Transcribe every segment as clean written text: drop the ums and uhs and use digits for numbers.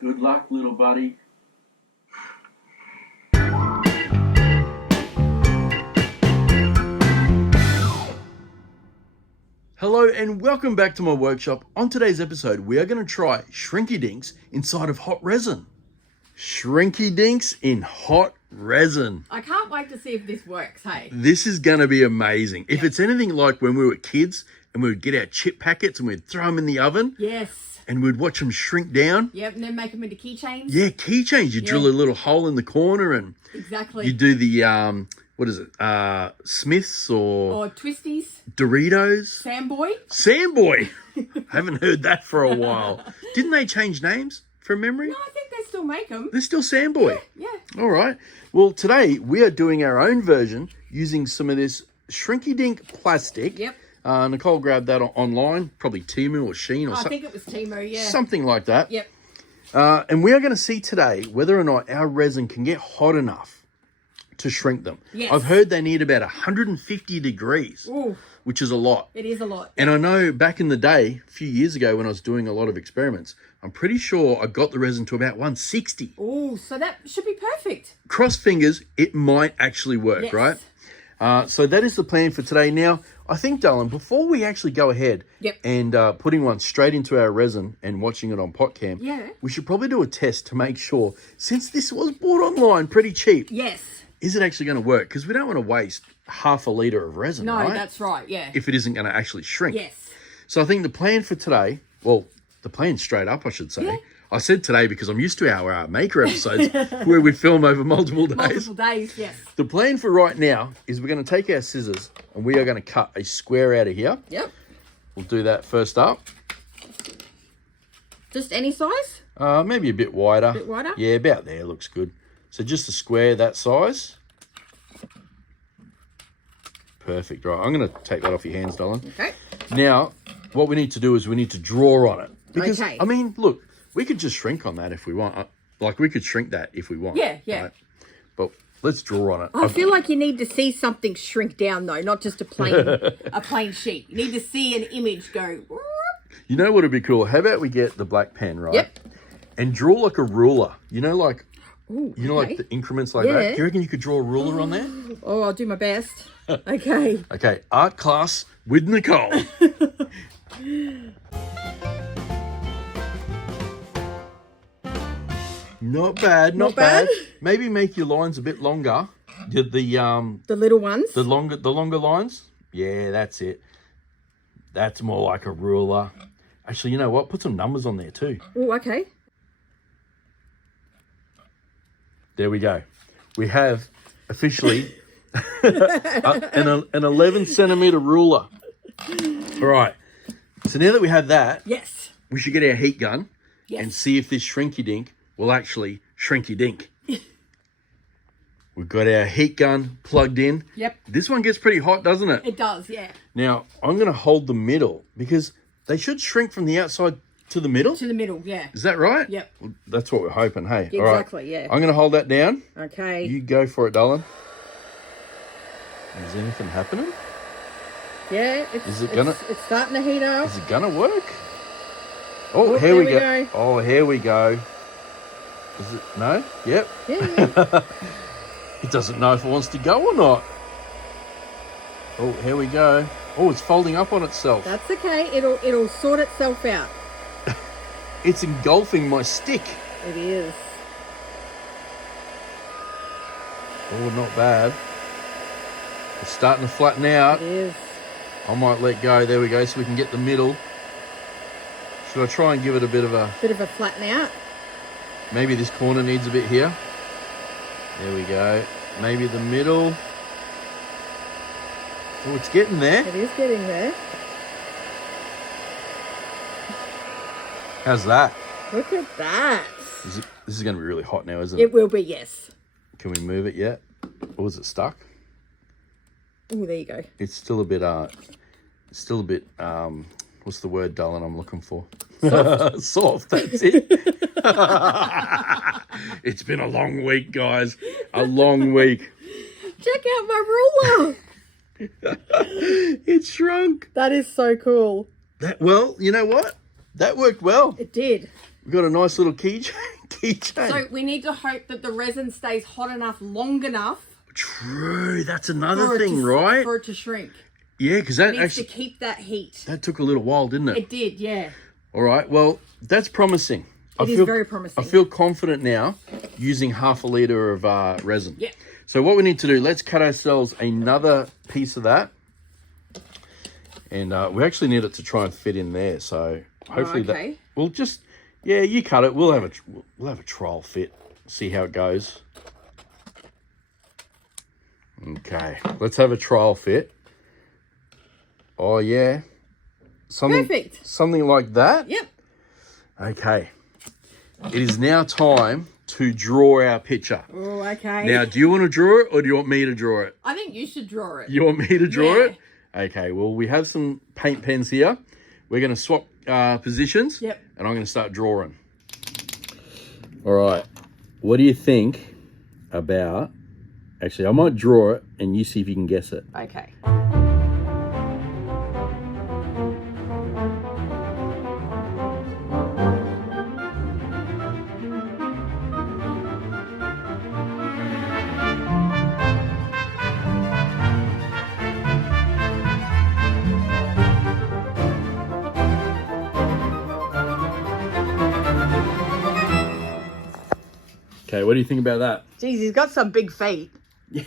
Good luck, little buddy. Hello and welcome back to my workshop. On today's episode, we are going to try Shrinky Dinks inside of hot resin. Shrinky Dinks in hot resin. I can't wait to see if this works, hey? This is going to be amazing. If it's anything like when we were kids and we would get our chip packets and we'd throw them in the oven. Yes. And we'd watch them shrink down. Yep, and then make them into keychains. Yeah, keychains. You drill a little hole in the corner and exactly. You do the, what is it? Smiths or Twisties. Doritos. Samboy. Samboy. Haven't heard that for a while. Didn't they change names from memory? No, I think they still make them. They're still Samboy. Yeah. All right. Well, today we are doing our own version using some of this Shrinky Dink plastic. Yep. Nicole grabbed that online, probably Temu or Shein or something. I think it was Temu, yeah. Something like that. Yep. And we are going to see today whether or not our resin can get hot enough to shrink them. Yes. I've heard they need about 150 degrees, Ooh, which is a lot. it is a lot. And I know back in the day, a few years ago when I was doing a lot of experiments, I'm pretty sure I got the resin to about 160. Oh, so that should be perfect. Cross fingers, it might actually work, Yes. right? So that is the plan for today. Now, I think, Dylan, before we actually go ahead and putting one straight into our resin and watching it on PotCam, we should probably do a test to make sure, since this was bought online pretty cheap, Yes. is it actually going to work? Because we don't want to waste half a litre of resin, No, right? that's right, yeah. If it isn't going to actually shrink. Yes. So I think the plan for today, well, the plan straight up, I should say. Yeah. I said today because I'm used to our maker episodes where we film over multiple days. Multiple days, yes. The plan for right now is we're going to take our scissors and we are going to cut a square out of here. Yep. We'll do that first up. Just any size? Maybe a bit wider. A bit wider? Yeah, about there. Looks good. So just a square that size. Perfect. Right, I'm going to take that off your hands, darling. Okay. Now, what we need to do is we need to draw on it. Because, okay. I mean, look, we could just shrink on that if we want. Like, we could shrink that if we want. Yeah, yeah. Right? But let's draw on it. I feel like you need to see something shrink down, though, not just a plain sheet. You need to see an image go. You know what would be cool? How about we get the black pen, right? Yep. And draw like a ruler. You know, like, Ooh, like the increments like that? Do you reckon you could draw a ruler on there? Oh, I'll do my best. Okay. Okay, art class with Nicole. Not bad, not bad. Maybe make your lines a bit longer. The little ones. The longer lines. Yeah, that's it. That's more like a ruler. Actually, you know what? Put some numbers on there too. Oh, okay. There we go. We have officially an 11 centimeter ruler. All right. So now that we have that, yes, we should get our heat gun and see if this Shrinky Dink will actually Shrinky Dink. We've got our heat gun plugged in. Yep. This one gets pretty hot, doesn't it? It does, yeah. Now, I'm going to hold the middle because they should shrink from the outside to the middle. To the middle, yeah. Is that right? Yep. Well, that's what we're hoping, hey. Exactly, all right. yeah. I'm going to hold that down. Okay. You go for it, darling. Is anything happening? Yeah, it's starting to heat up. Is it going to work? Oh, here we go. Oh, here we go. Is it? No? Yep. Yeah. It doesn't know if it wants to go or not. Oh, here we go. Oh, it's folding up on itself. That's okay. It'll sort itself out. It's engulfing my stick. It is. Oh, not bad. It's starting to flatten out. It is. I might let go. There we go, so we can get the middle. Should I try and give it a bit of a flatten out? Maybe this corner needs a bit here. There we go. Maybe the middle. Oh, it's getting there. It is getting there. How's that? Look at that. This is going to be really hot now, isn't it? It will be, yes. Can we move it yet? Or is it stuck? Oh, there you go. It's still a bit, what's the word, darling, I'm looking for? Soft. Soft, that's it. It's been a long week, guys. A long week. Check out my ruler. It shrunk. That is so cool. Well, you know what? That worked well. It did. We've got a nice little keychain. So we need to hope that the resin stays hot enough, long enough. True, that's another thing, right? For it to shrink. Yeah, because that needs actually... to keep that heat. That took a little while, didn't it? It did, yeah. All right, well, that's promising. It is very promising. I feel confident now using half a litre of resin. Yeah. So what we need to do, let's cut ourselves another piece of that. And we actually need it to try and fit in there. So hopefully that we'll just, yeah, you cut it. We'll have a trial fit, see how it goes. Okay, let's have a trial fit. Oh yeah. Perfect. Something like that? Yep. Okay. It is now time to draw our picture. Oh, okay. Now, do you want to draw it or do you want me to draw it? I think you should draw it. You want me to draw it? Okay, well, we have some paint pens here. We're going to swap positions. Yep. And I'm going to start drawing. All right. What do you think about... Actually, I might draw it and you see if you can guess it. Okay. Okay, what do you think about that? Geez, he's got some big feet. Yeah.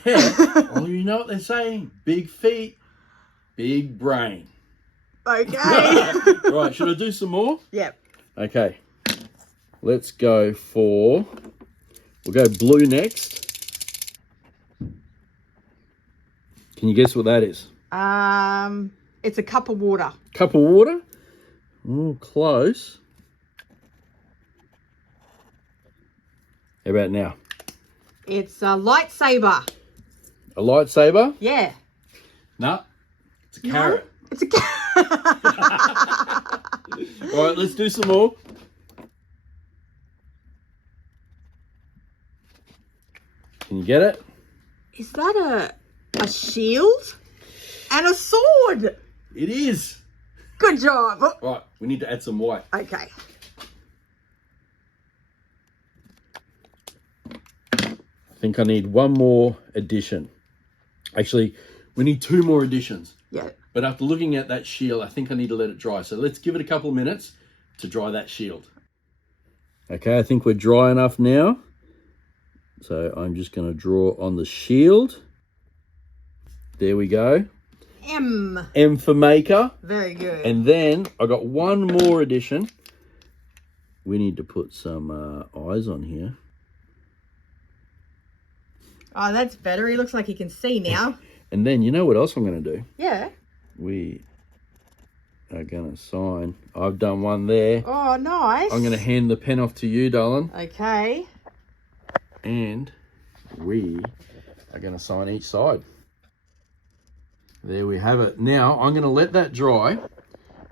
Well, you know what they're saying? Big feet, big brain. Okay. Right, should I do some more? Yep. Okay. Let's go for... We'll go blue next. Can you guess what that is? It's a cup of water. Cup of water? Oh, close. How about now? It's a lightsaber. A lightsaber? Yeah. No, it's a carrot. It's a carrot. All right, let's do some more. Can you get it? Is that a shield and a sword? It is. Good job. Right, we need to add some white. Okay. I think I need one more addition. Actually, we need two more additions. Yeah. But after looking at that shield, I think I need to let it dry. So let's give it a couple of minutes to dry that shield. Okay, I think we're dry enough now. So I'm just going to draw on the shield. There we go. M. M for maker. Very good. And then I got one more addition. We need to put some eyes on here. Oh, that's better. He looks like he can see now. And then you know what else I'm going to do? Yeah. We are going to sign. I've done one there. Oh, nice. I'm going to hand the pen off to you, darling. Okay. And we are going to sign each side. There we have it. Now, I'm going to let that dry,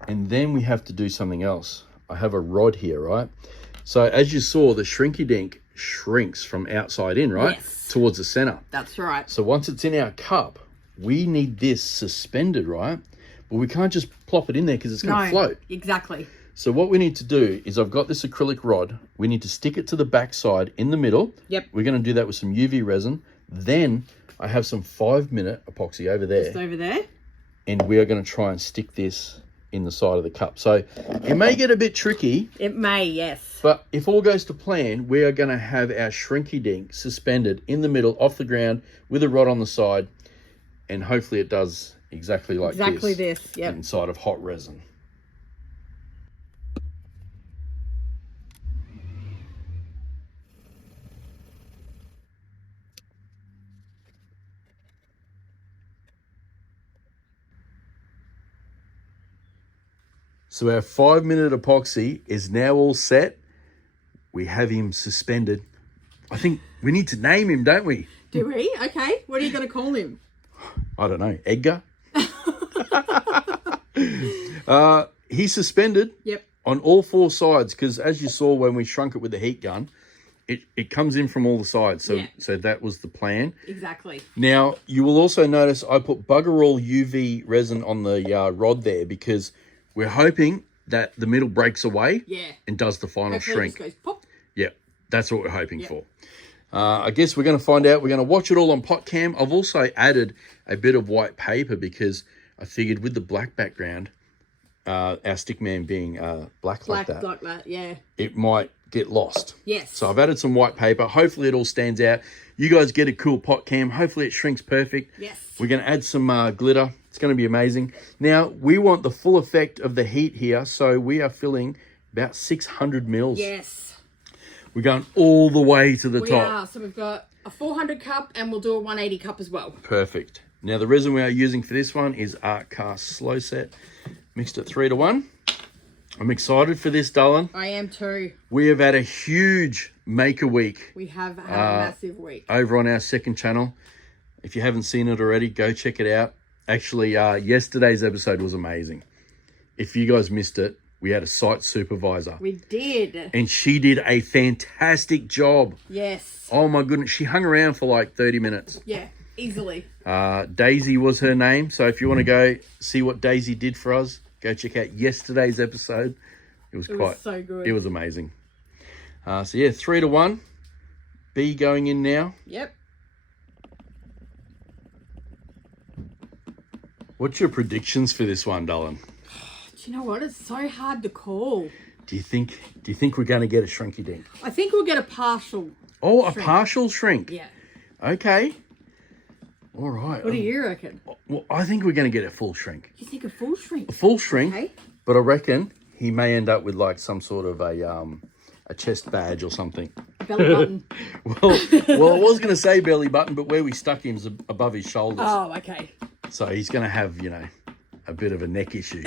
and then we have to do something else. I have a rod here, right? So, as you saw, the Shrinky Dink shrinks from outside in, right? Yes. Towards the center. That's right. So, once it's in our cup, we need this suspended, right? But we can't just plop it in there because it's going to float. Exactly. So what we need to do is I've got this acrylic rod. We need to stick it to the back side in the middle. Yep. We're going to do that with some UV resin. Then I have some 5-minute epoxy over there. Just over there. And we are going to try and stick this in the side of the cup. So it may get a bit tricky. It may, yes. But if all goes to plan, we are going to have our Shrinky Dink suspended in the middle off the ground with a rod on the side. And hopefully it does exactly like this. Exactly this, yep. Inside of hot resin. So our 5-minute epoxy is now all set. We have him suspended. I think we need to name him, don't we? Do we? Okay. What are you going to call him? I don't know. Edgar? He's suspended. Yep. On all 4 sides, because as you saw when we shrunk it with the heat gun, it comes in from all the sides. So, so that was the plan. Exactly. Now, you will also notice I put bugger all UV resin on the rod there because we're hoping that the middle breaks away Yeah. and does the final Hopefully shrink. It just goes pop. Yeah, that's what we're hoping for. I guess we're going to find out. We're going to watch it all on pot cam. I've also added a bit of white paper because I figured with the black background, our stickman being black like that, yeah, it might get lost. Yes. So I've added some white paper. Hopefully it all stands out. You guys get a cool pot cam. Hopefully it shrinks perfect. Yes. We're going to add some glitter. It's going to be amazing. Now, we want the full effect of the heat here, so we are filling about 600 mils. Yes. We're going all the way to the top. We are. So we've got a 400 cup and we'll do a 180 cup as well. Perfect. Now, the resin we are using for this one is Art Cast Slow Set, mixed at 3:1. I'm excited for this, Dylan. I am too. We have had a huge maker week. We have had a massive week. Over on our second channel. If you haven't seen it already, go check it out. Actually, yesterday's episode was amazing. If you guys missed it, we had a site supervisor. We did. And she did a fantastic job. Yes. Oh my goodness. She hung around for like 30 minutes. Yeah, easily. Daisy was her name. So if you want to go see what Daisy did for us, go check out yesterday's episode. It was so good. It was amazing. So yeah, 3:1. B going in now. Yep. What's your predictions for this one, Dylan? Do you know what? It's so hard to call. Do you think we're going to get a Shrinky Dink? I think we'll get a partial. Oh, shrink. A partial shrink. Yeah. Okay. All right. What do you reckon? Well, I think we're going to get a full shrink. You think a full shrink? A full shrink. Okay. But I reckon he may end up with like some sort of a chest badge or something. Belly button. well, I was going to say belly button, but where we stuck him is above his shoulders. Oh, okay. So he's going to have, a bit of a neck issue.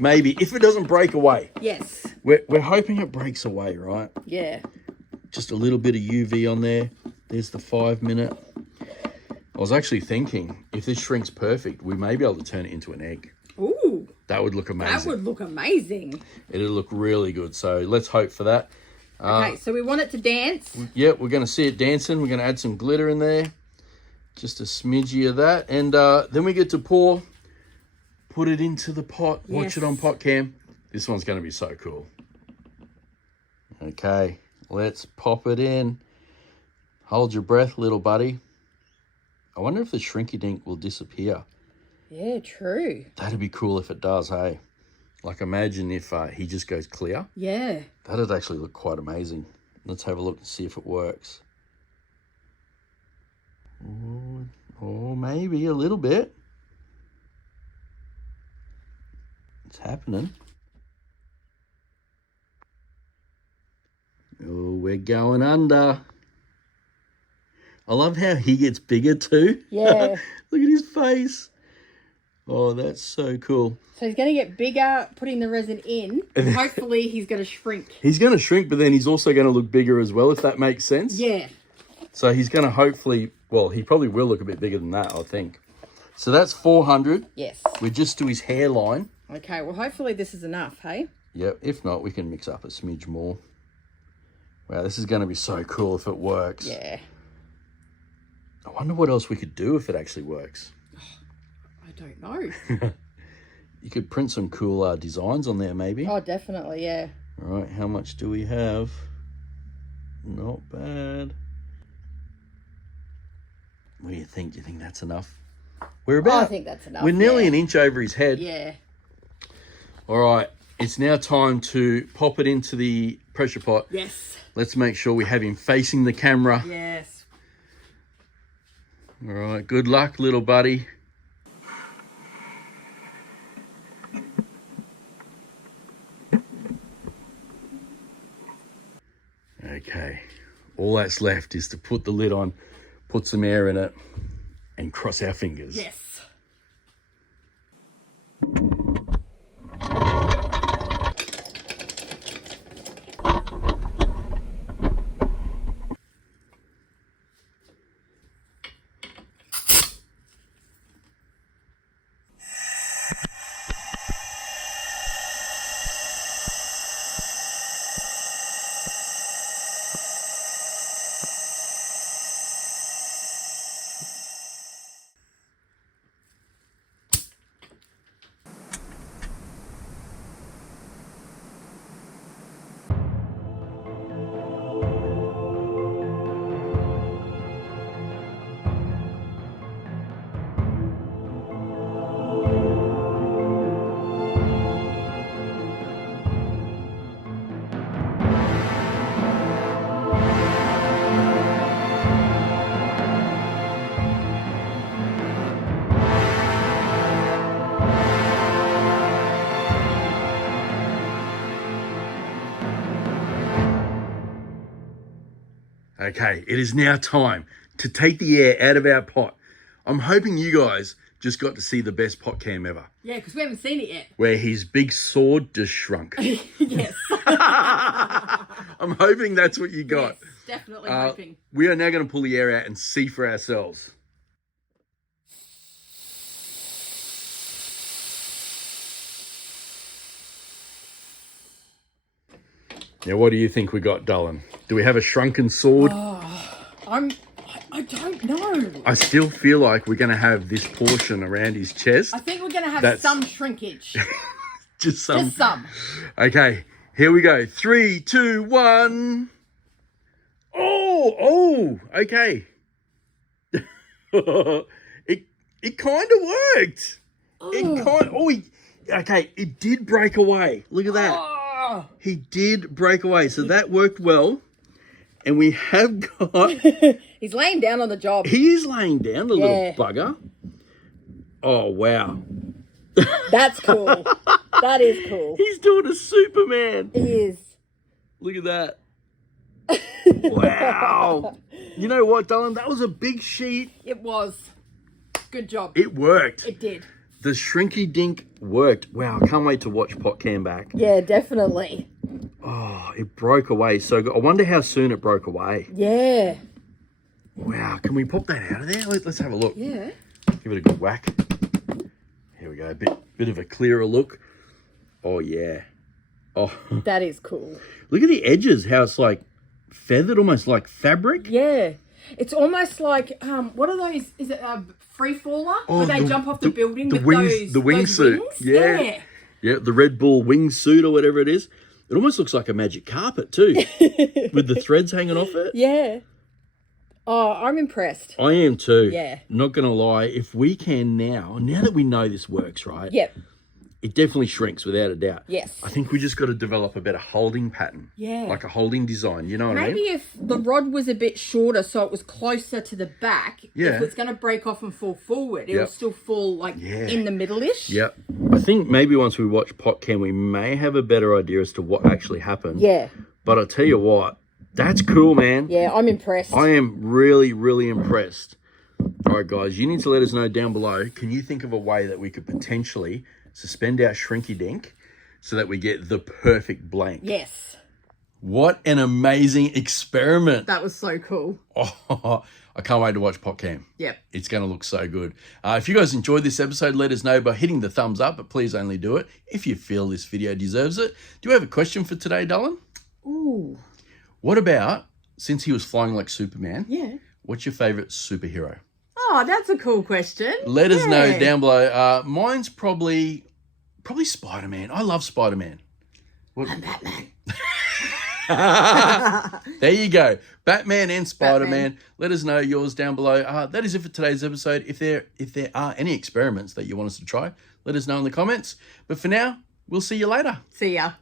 Maybe, if it doesn't break away. Yes. We're hoping it breaks away, right? Yeah. Just a little bit of UV on there. There's the 5 minute. I was actually thinking, if this shrinks perfect, we may be able to turn it into an egg. Ooh. That would look amazing. That would look amazing. It'll look really good. So let's hope for that. Okay, so we want it to dance. Yeah, we're going to see it dancing. We're going to add some glitter in there. Just a smidgy of that. And then we get to put it into the pot. Watch Yes. it on pot cam. This one's going to be so cool. Okay, let's pop it in. Hold your breath, little buddy. I wonder if the Shrinky Dink will disappear. Yeah, true. That'd be cool if it does, hey? Like, imagine if he just goes clear. Yeah. That'd actually look quite amazing. Let's have a look and see if it works. Or maybe a little bit. It's happening. Oh, we're going under. I love how he gets bigger too. Yeah. Look at his face. Oh, that's so cool. So he's going to get bigger, putting the resin in. And hopefully he's going to shrink. He's going to shrink, but then he's also going to look bigger as well, if that makes sense. Yeah. So he's going to hopefully, well, he probably will look a bit bigger than that, I think. So that's 400. Yes. We're just to his hairline. Okay, well, hopefully this is enough, hey? Yep, if not, we can mix up a smidge more. Wow, this is going to be so cool if it works. Yeah. I wonder what else we could do if it actually works. I don't know. You could print some cool designs on there, maybe. Oh, definitely, yeah. All right, how much do we have? Not bad. What do you think? Do you think that's enough? We're about. I think that's enough. We're nearly an inch over his head. Yeah. All right, it's now time to pop it into the pressure pot. Yes. Let's make sure we have him facing the camera. Yes. All right, good luck, little buddy. Okay, all that's left is to put the lid on, put some air in it, and cross our fingers. Yes. Okay, it is now time to take the air out of our pot. I'm hoping you guys just got to see the best pot cam ever. Yeah, because we haven't seen it yet. Where his big sword just shrunk. Yes. I'm hoping that's what you got. Yes, definitely hoping. We are now going to pull the air out and see for ourselves. Now, what do you think we got, Dylan? Do we have a shrunken sword? I don't know. I still feel like we're going to have this portion around his chest. I think we're going to have some shrinkage. Just some. Just some. Okay, here we go. 3, 2, 1. Oh, okay. it kind of worked. Okay, it did break away. Look at that. Oh. He did break away, so that worked well. And we have got... He's laying down on the job. He is laying down, the little bugger. Oh, wow. That's cool. That is cool. He's doing a Superman. He is. Look at that. Wow. You know what, Dylan? That was a big sheet. It was. Good job. It worked. It did. The Shrinky Dink worked. Wow, I can't wait to watch Pot Cam back. Yeah, definitely. Oh, it broke away so good. I wonder how soon it broke away. Yeah. Wow, can we pop that out of there? Let's have a look. Yeah. Give it a good whack. Here we go, a bit of a clearer look. Oh, yeah. Oh. That is cool. Look at the edges, how it's like feathered, almost like fabric. Yeah. It's almost like, what are those? Is it a free faller? Where they jump off the building with those wingsuit. wings? Yeah. Yeah, the Red Bull wingsuit or whatever it is. It almost looks like a magic carpet too, with the threads hanging off it. Yeah. Oh, I'm impressed. I am too. Yeah. Not going to lie, if we can now that we know this works, right? Yep. It definitely shrinks without a doubt. Yes. I think we just got to develop a better holding pattern. Yeah. Like a holding design, you know what I mean? Maybe if the rod was a bit shorter so it was closer to the back, Yeah. if it's going to break off and fall forward, it'll still fall like in the middle-ish. Yep. I think maybe once we watch Pot Cam, we may have a better idea as to what actually happened. Yeah. But I'll tell you what, that's cool, man. Yeah, I'm impressed. I am really, really impressed. All right, guys, you need to let us know down below. Can you think of a way that we could potentially suspend our Shrinky Dink so that we get the perfect blank? Yes. What an amazing experiment. That was so cool. Oh, I can't wait to watch Pot Cam. Yep. It's going to look so good. If you guys enjoyed this episode, let us know by hitting the thumbs up, but please only do it if you feel this video deserves it. Do you have a question for today, Dylan? Ooh. What about, since he was flying like Superman, what's your favourite superhero? Oh, that's a cool question. Let us know down below. Mine's probably Spider-Man. I love Spider-Man. I'm Batman. There you go. Batman and Spider-Man. Let us know yours down below. That is it for today's episode. If there are any experiments that you want us to try, let us know in the comments. But for now, we'll see you later. See ya.